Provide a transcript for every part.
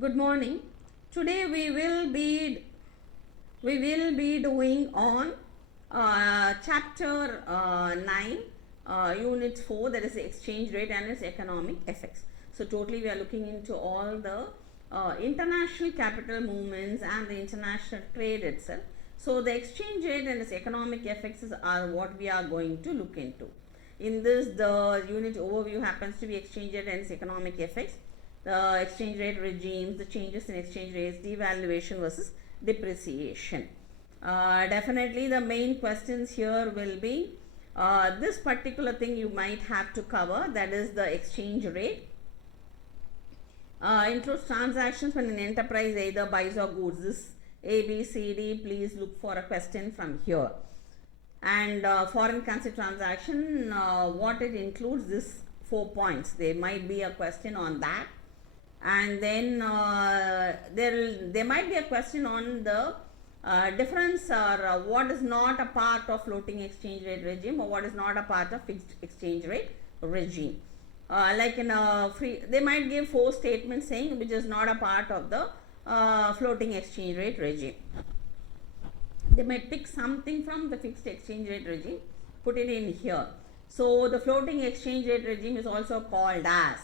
Good morning. Today we will be doing on chapter 9, unit 4, that is the exchange rate and its economic effects. So totally we are looking into all the international capital movements and the international trade itself. So the exchange rate and its economic effects are what we are going to look into. In this, the unit overview happens to be exchange rate and its economic effects, the exchange rate regimes, the changes in exchange rates, devaluation versus depreciation. Definitely the main questions here will be this particular thing you might have to cover, that is the exchange rate. Includes transactions when an enterprise either buys or goods. This A, B, C, D, please look for a question from here. And foreign currency transaction, what it includes, this 4 points. There might be a question on that. And then there might be a question on the difference or what is not a part of floating exchange rate regime or what is not a part of fixed exchange rate regime. Like in a free, they might give 4 statements saying which is not a part of the floating exchange rate regime. They might pick something from the fixed exchange rate regime, put it in here. So the floating exchange rate regime is also called as,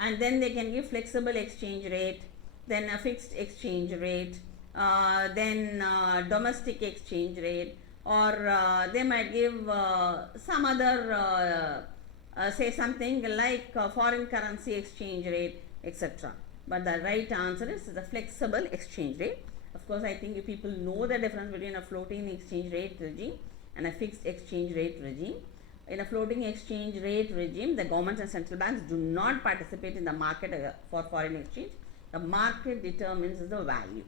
and then they can give flexible exchange rate, then a fixed exchange rate, then domestic exchange rate, or they might give some other say something like foreign currency exchange rate, etc. But the right answer is the flexible exchange rate. Of course, I think you people know the difference between a floating exchange rate regime and a fixed exchange rate regime. In a floating exchange rate regime, the governments and central banks do not participate in the market for foreign exchange. The market determines the value.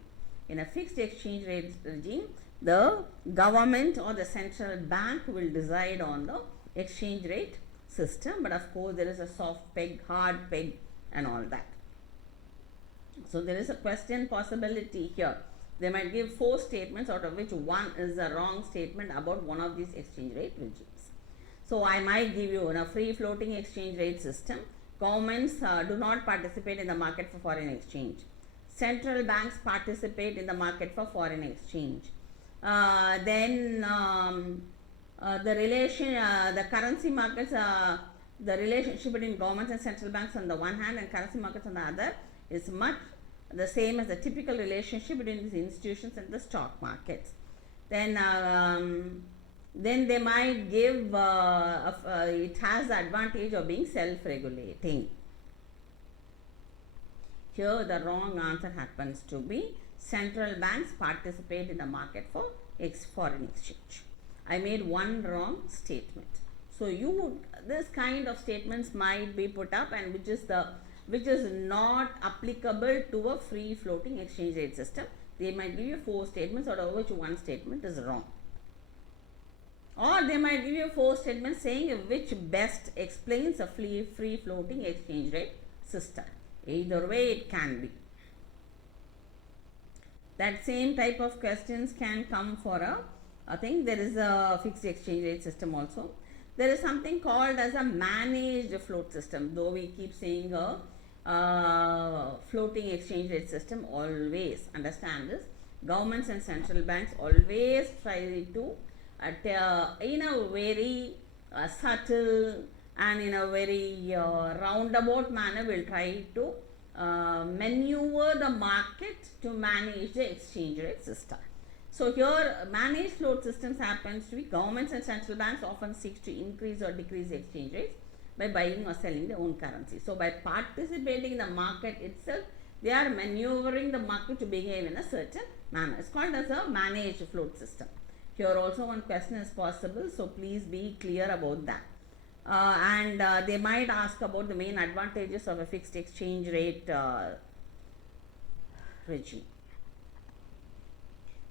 In a fixed exchange rate regime, the government or the central bank will decide on the exchange rate system, but of course there is a soft peg, hard peg and all that. So there is a question possibility here. They might give 4 statements, out of which one is a wrong statement about one of these exchange rate regimes. So I might give you in a free floating exchange rate system, governments do not participate in the market for foreign exchange. Central banks participate in the market for foreign exchange. Then the currency markets, the relationship between governments and central banks on the one hand and currency markets on the other is much the same as the typical relationship between these institutions and the stock markets. Then they might give it has the advantage of being self-regulating. Here the wrong answer happens to be central banks participate in the market for foreign exchange. I made one wrong statement. So this kind of statements might be put up, and which is not applicable to a free floating exchange rate system. They might give you 4 statements, out of which one statement is wrong. Or they might give you 4 statements saying which best explains a free floating exchange rate system. Either way it can be. That same type of questions can come for I think there is a fixed exchange rate system also. There is something called as a managed float system, though we keep saying a floating exchange rate system. Always understand this. Governments and central banks always try to in a very subtle and in a very roundabout manner will try to maneuver the market to manage the exchange rate system. So here managed float systems happens to be governments and central banks often seek to increase or decrease the exchange rates by buying or selling their own currency. So by participating in the market itself, they are maneuvering the market to behave in a certain manner. It's called as a managed float system. Here also one question is possible, so please be clear about that. And they might ask about the main advantages of a fixed exchange rate regime.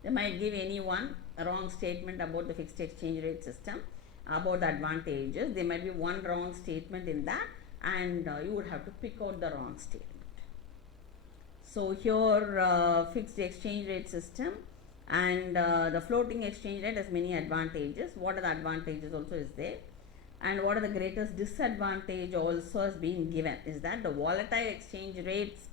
They might give anyone a wrong statement about the fixed exchange rate system, about the advantages. There might be one wrong statement in that, and you would have to pick out the wrong statement. So here fixed exchange rate system and the floating exchange rate has many advantages. What are the advantages also is there, and what are the greatest disadvantage also has been given is that the volatile exchange rates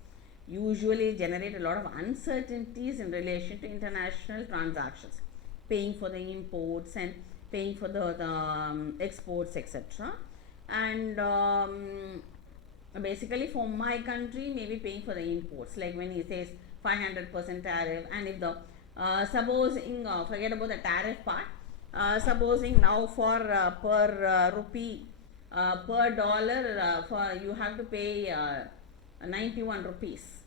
usually generate a lot of uncertainties in relation to international transactions, paying for the imports and paying for the exports, etc. And basically for my country, maybe paying for the imports, like when he says 500% tariff, and if the supposing forget about the tariff part, supposing now for per rupee per dollar, for you have to pay 91 rupees,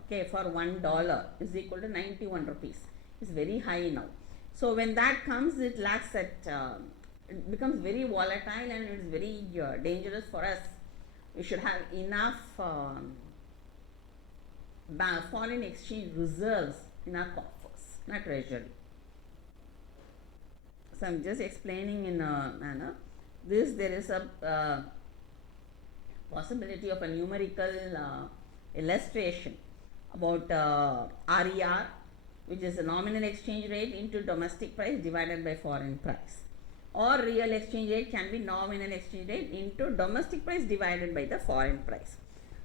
okay, for $1 is equal to 91 rupees. It's very high now. So when that comes, it lacks that it becomes very volatile, and it's very dangerous for us. We should have enough foreign exchange reserves in our coffers, not treasury. So I'm just explaining in a manner. This, there is a possibility of a numerical illustration about RER, which is the nominal exchange rate into domestic price divided by foreign price, or real exchange rate can be nominal exchange rate into domestic price divided by the foreign price.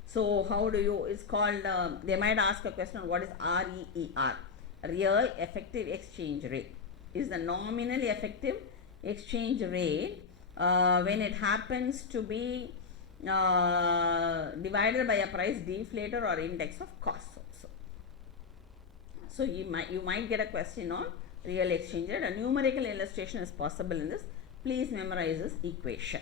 So how do you, it's called, they might ask a question, what is REER? Real effective exchange rate is the nominal effective exchange rate when it happens to be divided by a price deflator or index of costs also. So you might get a question on real exchange rate. A numerical illustration is possible in this. Please memorize this equation.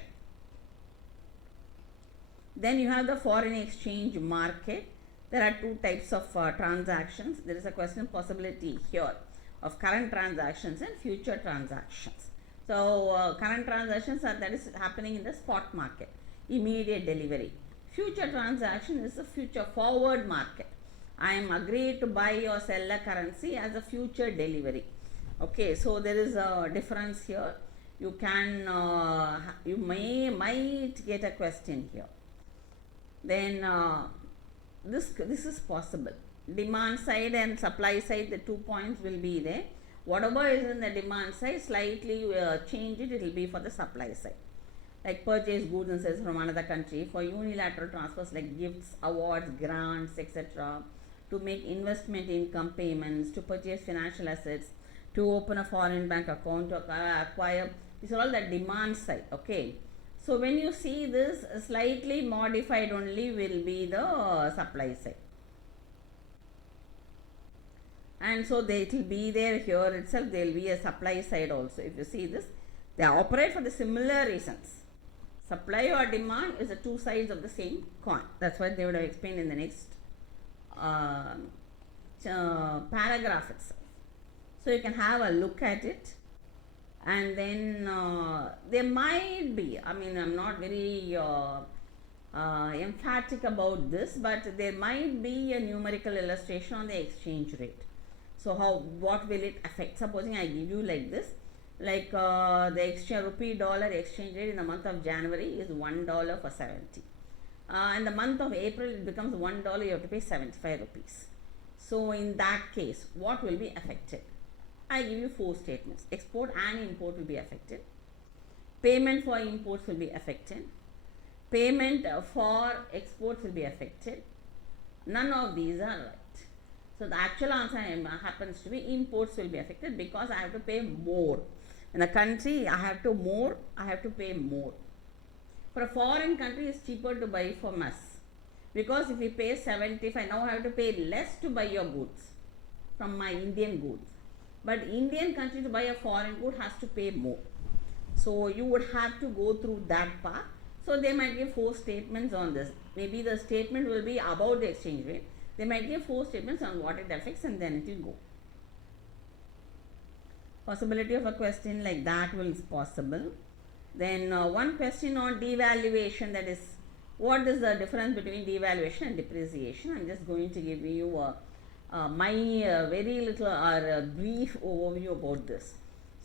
Then you have the foreign exchange market. There are two types of transactions. There is a question possibility here of current transactions and future transactions. So current transactions are, that is happening in the spot market, immediate delivery. Future transaction is a future forward market. I am agreed to buy or sell a currency as a future delivery. Okay, so there is a difference here. You can you might get a question here. Then this is possible. Demand side and supply side, the 2 points will be there. Whatever is in the demand side, slightly change it, it will be for the supply side. Like purchase goods and services from another country, for unilateral transfers like gifts, awards, grants, etc. To make investment income payments, to purchase financial assets, to open a foreign bank account, to acquire. These are all the demand side. Okay. So when you see this, slightly modified only will be the supply side. And so they will be there here itself, there will be a supply side also. If you see this, they operate for the similar reasons. Supply or demand is the two sides of the same coin. That's what they would have explained in the next paragraph itself. So you can have a look at it, and then there might be, I mean, I'm not very emphatic about this, but there might be a numerical illustration on the exchange rate. So what will it affect? Supposing I give you like this, like the exchange rupee dollar exchange rate in the month of January is $1 for 70. In the month of April it becomes $1, you have to pay 75 rupees. So in that case, what will be affected? I give you 4 statements. Export and import will be affected. Payment for imports will be affected. Payment for exports will be affected. None of these are right. So the actual answer happens to be imports will be affected, because I have to pay more. In a country, I have to pay more. For a foreign country, it's cheaper to buy from us, because if we pay 75, now I have to pay less to buy your goods from my Indian goods. But Indian country, to buy a foreign good, has to pay more. So you would have to go through that part. So they might give 4 statements on this. Maybe the statement will be about the exchange rate. They might give 4 statements on what it affects, and then it will go. Possibility of a question like that will be possible. Then one question on devaluation, that is, what is the difference between devaluation and depreciation? I'm just going to give you my very little or brief overview about this.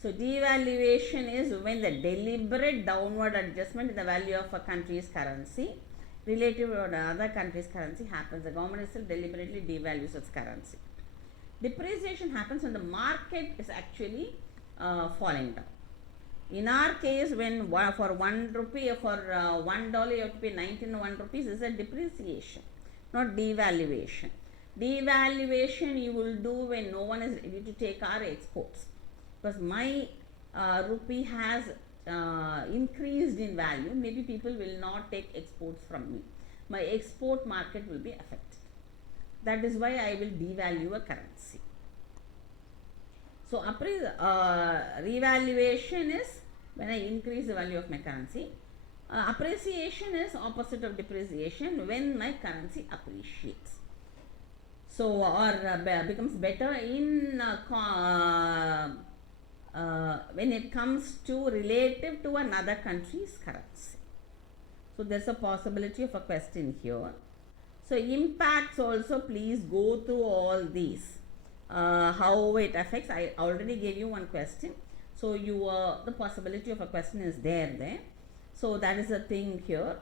So devaluation is when the deliberate downward adjustment in the value of a country's currency relative to another country's currency happens. The government itself deliberately devalues its currency. Depreciation happens when the market is actually falling down. In our case, when for 1 rupee, for $1 you have to pay 91 rupees, is a depreciation. not devaluation. Devaluation you will do when no one is ready to take our exports, because my rupee has increased in value. Maybe people will not take exports from me. My export market will be affected. That is why I will devalue a currency. So revaluation is when I increase the value of my currency. Appreciation is opposite of depreciation, when my currency appreciates. So or becomes better in when it comes to relative to another country's currency. So there's a possibility of a question here. So impacts also, please go through all these. How it affects, I already gave you one question. So you the possibility of a question is there. So that is the thing here.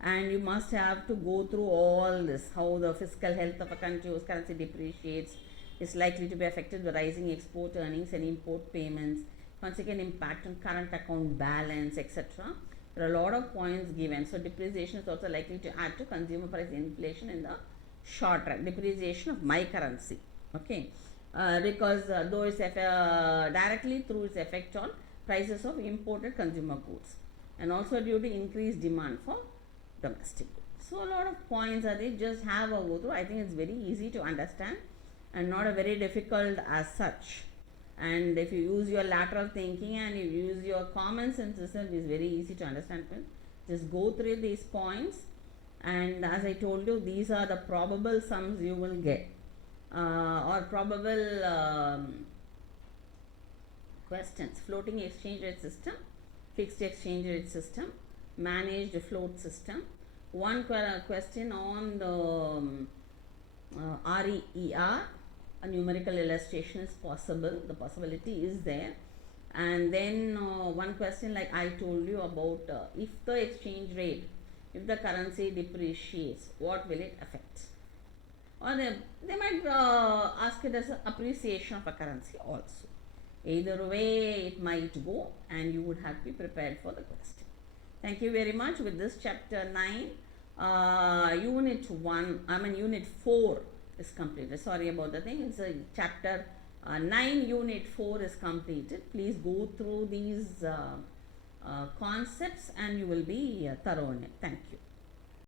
And you must have to go through all this, how the fiscal health of a country whose currency depreciates is likely to be affected by rising export earnings and import payments, consequent impact on current account balance, etc. There are a lot of points given. So depreciation is also likely to add to consumer price inflation in the short run. Depreciation of my currency, okay, because though it's directly through its effect on prices of imported consumer goods, and also due to increased demand for domestic goods. So a lot of points are there. Just have a go through. I think it's very easy to understand and not a very difficult as such. And if you use your lateral thinking and you use your common sense itself, is very easy to understand. Just go through these points, and as I told you, these are the probable sums you will get, or probable questions. Floating exchange rate system, fixed exchange rate system, managed float system. One question on the REER, a numerical illustration is possible, the possibility is there. And then one question like I told you about, if the exchange rate, if the currency depreciates, what will it affect? Or they might ask it as appreciation of a currency also. Either way it might go, and you would have to be prepared for the question. Thank you very much. With this chapter 9, unit 4 is completed. Sorry about the thing. It's a chapter 9, unit 4 is completed. Please go through these concepts and you will be thorough in it. Thank you.